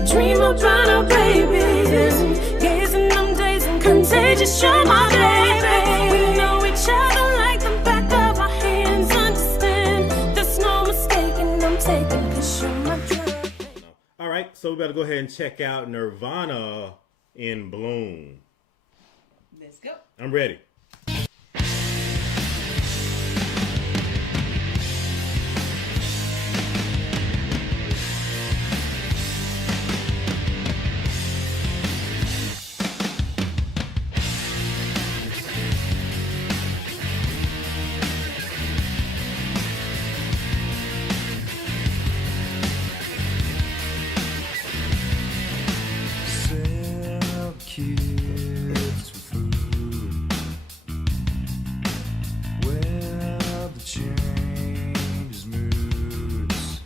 I dream about our babies. Gazing them days and contagious, you're my baby. We know each other like the back of our hands. Understand, there's no mistaking, I'm taking, cause you're my drug. All right, so we better go ahead and check out Nirvana in Bloom. Let's go. I'm ready. Kids for food. Well, the changes moods.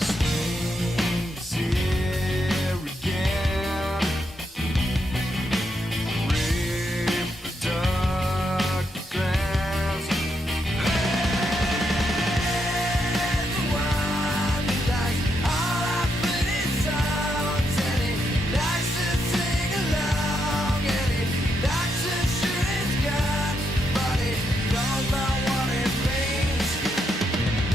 Spring's here again. Reproductive glands. Hey, the one who likes all our pretty songs, and he likes to sing along, and he likes to shoot his gun, but he knows not what it means.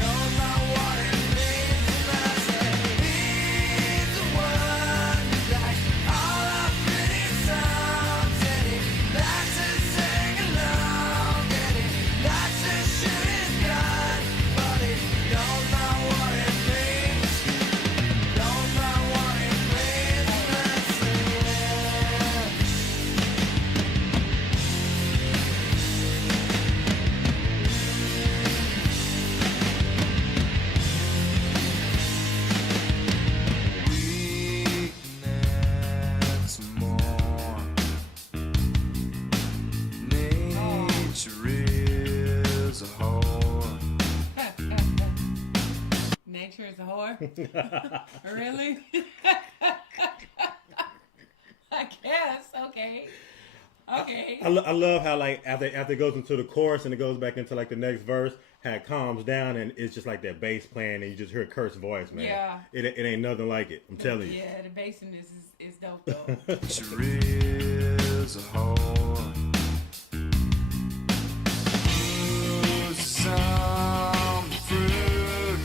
Knows not what it means. And I say he's the one who likes all our pretty songs, and he likes to sing along, and he likes to shoot his gun, but he knows not what it means. Knows not what it means. And I say weakness more. Nature is a whore. Nature is a whore? Really? I guess. Okay. Okay. I love how like after it goes into the chorus and it goes back into like the next verse, how it calms down and it's just like that bass playing and you just hear a cursed voice, man. Yeah. It ain't nothing like it. I'm telling you. Yeah, the bass in this is dope though. Nature is a whore. Who's on the fruit?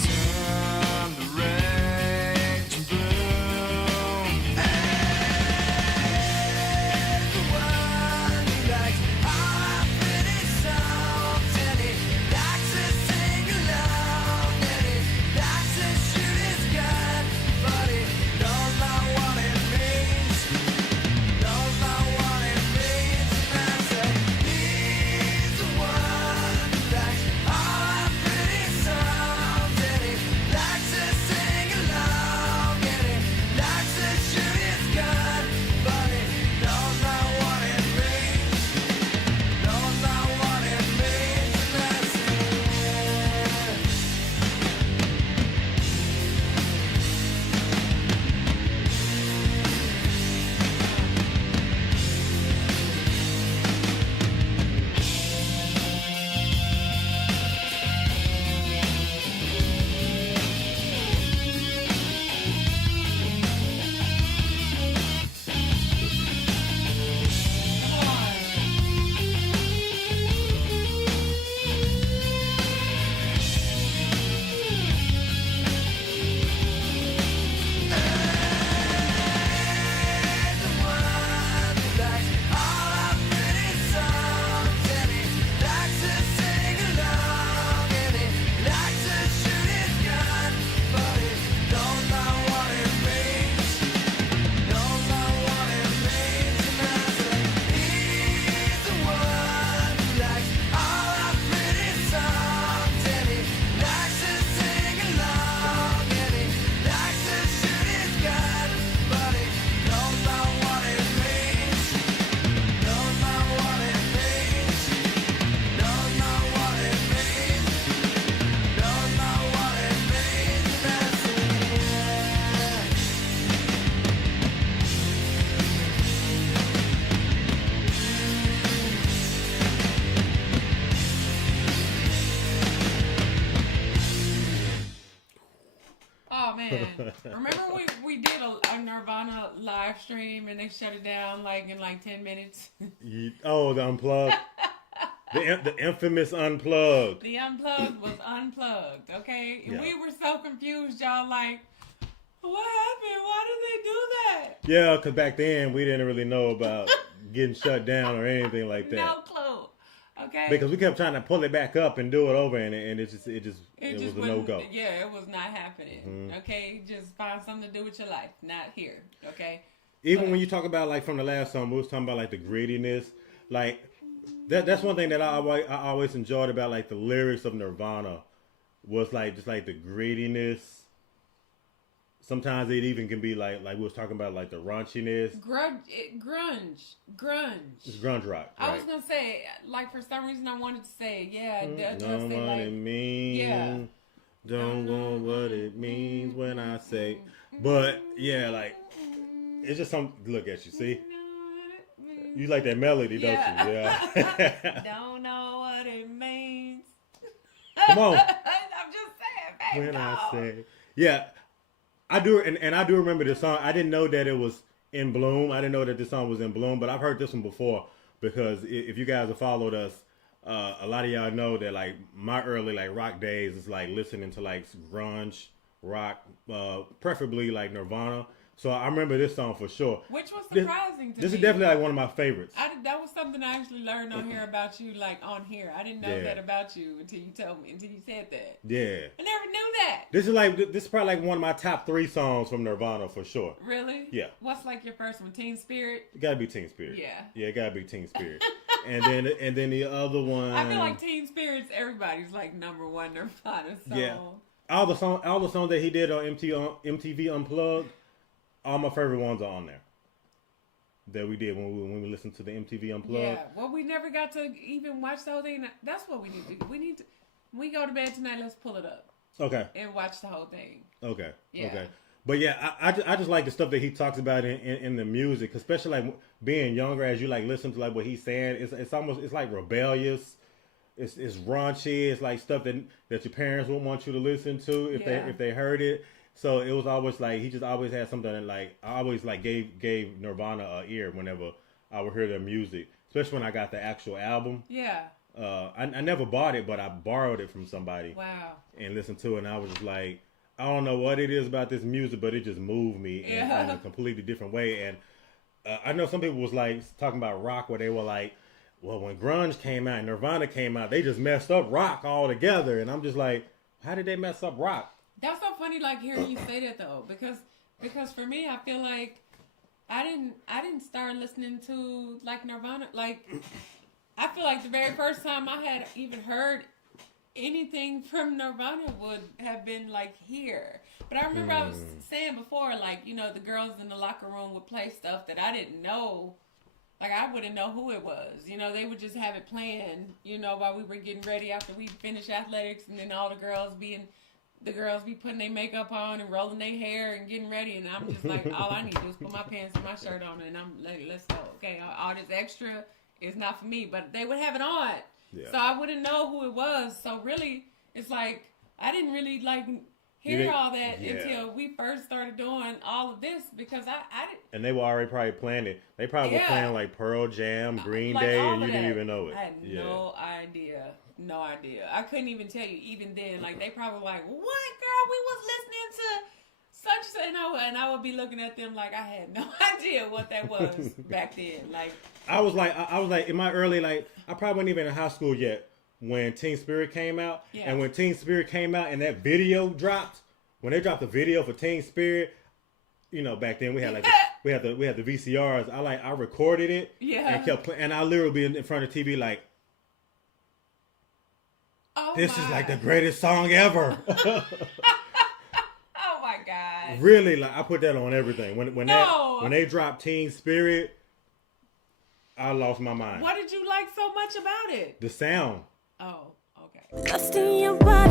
Time to rage and bloom. Hey, the one who likes all our pretty songs, and he likes to sing along, and he likes to shoot his gun, but he knows not what it means. Knows man. Remember we did a Nirvana live stream and they shut it down like in like 10 minutes? The Unplugged. The infamous Unplugged. The Unplugged was unplugged, okay? And Yeah. we were so confused, y'all, like, what happened? Why did they do that? Yeah, because back then we didn't really know about getting shut down or anything like that. No clue. Okay? Because we kept trying to pull it back up and do it over, and it was a wouldn't- no-go. Yeah, it was not happening. Okay? Just find something to do with your life. Not here. Okay? Even when you talk about, like, from the last song, we was talking about, like, the grittiness. Like, that's one thing that I always enjoyed about, like, the lyrics of Nirvana was, like, just, like, the grittiness. Sometimes it even can be, like we was talking about, like, the raunchiness. Grunge. It's grunge rock, right? I was going to say, like, for some reason I wanted to say, yeah, it does Know say, what like, it means. yeah. Don't know what it means when I say. But, yeah, like, it's just some, look at you, see? You like that melody, don't you? Yeah. Don't know what it means. Come on. I'm just saying, baby. When I say. Yeah. I do, and I do remember this song. I didn't know that it was in bloom. I didn't know that this song was in bloom, but I've heard this one before because if you guys have followed us, a lot of y'all know that, like, my early, like, rock days is, like, listening to, like, grunge rock, preferably, like, Nirvana. So I remember this song for sure. Which was surprising to me. This is definitely, like, one of my favorites. That was something I actually learned on here about you, like, on here. I didn't know that about you until you told me, until you said that. Yeah. I never knew that. This is probably, like, one of my top 3 songs from Nirvana for sure. Really? Yeah. What's, like, your first one? Teen Spirit? It gotta be Teen Spirit. Yeah. Yeah, it gotta be Teen Spirit. and then the other one. I feel like Teen Spirit's everybody's, like, number one Nirvana song. Yeah. All the songs that he did on MTV Unplugged, all my favorite ones are on there. That we did when we listened to the MTV Unplugged. Yeah. Well, we never got to even watch the whole thing. That's what we need to do. We need to. When we go to bed tonight, let's pull it up. Okay. And watch the whole thing. Okay. Yeah. Okay. But yeah, I just like the stuff that he talks about in the music, especially like being younger. As you like listen to like what he's saying, it's like rebellious. It's raunchy. It's like stuff that your parents wouldn't want you to listen to if they heard it. So it was always like he just always had something that like I always like gave Nirvana a ear whenever I would hear their music, especially when I got the actual album. Yeah. I never bought it, but I borrowed it from somebody. Wow. And listened to it, and I was just like, I don't know what it is about this music, but it just moved me in a completely different way. And I know some people was like talking about rock where they were like, well, when grunge came out and Nirvana came out, they just messed up rock altogether. And I'm just like, how did they mess up rock? That's so funny, like hearing you say that though, because for me, I feel like I didn't start listening to like Nirvana. Like I feel like the very first time I had even heard anything from Nirvana would have been like here. But I remember I was saying before, like, you know, the girls in the locker room would play stuff that I didn't know. Like, I wouldn't know who it was. You know, they would just have it playing, you know, while we were getting ready after we finished athletics, and then all the girls be putting their makeup on and rolling their hair and getting ready, and I'm just like, all I need to do is put my pants and my shirt on, and I'm like, let's go. Okay, all this extra is not for me, but they would have it on. Yeah. So I wouldn't know who it was. So really, it's like, I didn't really like hear all that until we first started doing all of this, because I didn't. And they were already probably playing it. They probably were playing like Pearl Jam, Green Day, and you didn't even know it. I had no idea. No idea. I couldn't even tell you even then. Like, they probably were like, what, girl? We was listening to such and I would be looking at them like I had no idea what that was back then. Like, I was like in my early, like, I probably wasn't even in high school yet when Teen Spirit came out. Yeah. And when Teen Spirit came out and that video dropped, when they dropped the video for Teen Spirit, you know, back then we had like we had the VCRs. I recorded it and kept playing, and I literally be in front of the TV like, this is like the greatest song ever. Oh my God. Really, like I put that on everything. When they dropped Teen Spirit, I lost my mind. What did you like so much about it? The sound. Oh, okay. Dust in your body.